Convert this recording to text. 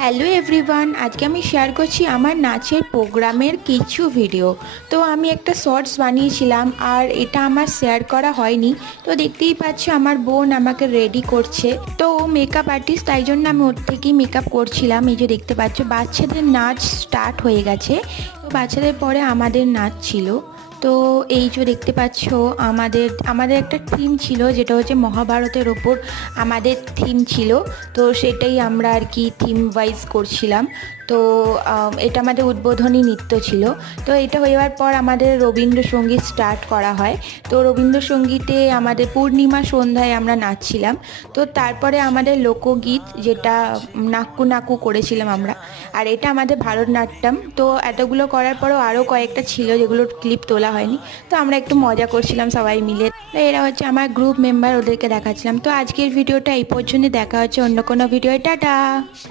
Hello everyone, আজকে আমি share করছি আমার নাচের প্রোগ্রামের কিছু ভিডিও। তো আমি একটা শর্টস বানিয়েছিলাম আর এটা আমার শেয়ার করা হয়নি। তো দেখতেই পাচ্ছ আমার বোন আমাকে রেডি করছে। তো ও মেকআপ আর্টিস্ট, তাই জন্য আমি ওর থেকেই মেকআপ করছিলাম। এই যে দেখতে পাচ্ছ বাচ্চাদের নাচ স্টার্ট হয়ে গেছে। তো বাচ্চাদের পরে আমাদের নাচ ছিল। তো এই যে দেখতে পাচ্ছ আমাদের আমাদের একটা থিম ছিল, যেটা হচ্ছে মহাভারতের ওপর আমাদের থিম ছিল। তো সেটাই আমরা আর কি থিম ওয়াইজ করছিলাম। তো এটা আমাদের উদ্বোধনী নৃত্য ছিল। তো এটা হয়ে যাওয়ার পর আমাদের রবীন্দ্রসঙ্গীত স্টার্ট করা হয়। তো রবীন্দ্রসঙ্গীতে আমাদের পূর্ণিমা সন্ধ্যায় আমরা নাচছিলাম। তো তারপরে আমাদের লোকগীত, যেটা নাক্কু নাক্কু করেছিলাম আমরা। আর এটা আমাদের ভারতনাট্যম। তো এতগুলো করার পরেও আরও কয়েকটা ছিল যেগুলোর ক্লিপ তোলা হয়নি। তো আমরা একটু মজা করছিলাম সবাই মিলে। তো এরা হচ্ছে আমার গ্রুপ মেম্বার, ওদেরকে দেখাচ্ছিলাম। তো আজকের ভিডিওটা এই পর্যন্ত, দেখা হচ্ছে অন্য কোনো ভিডিও। টাটা।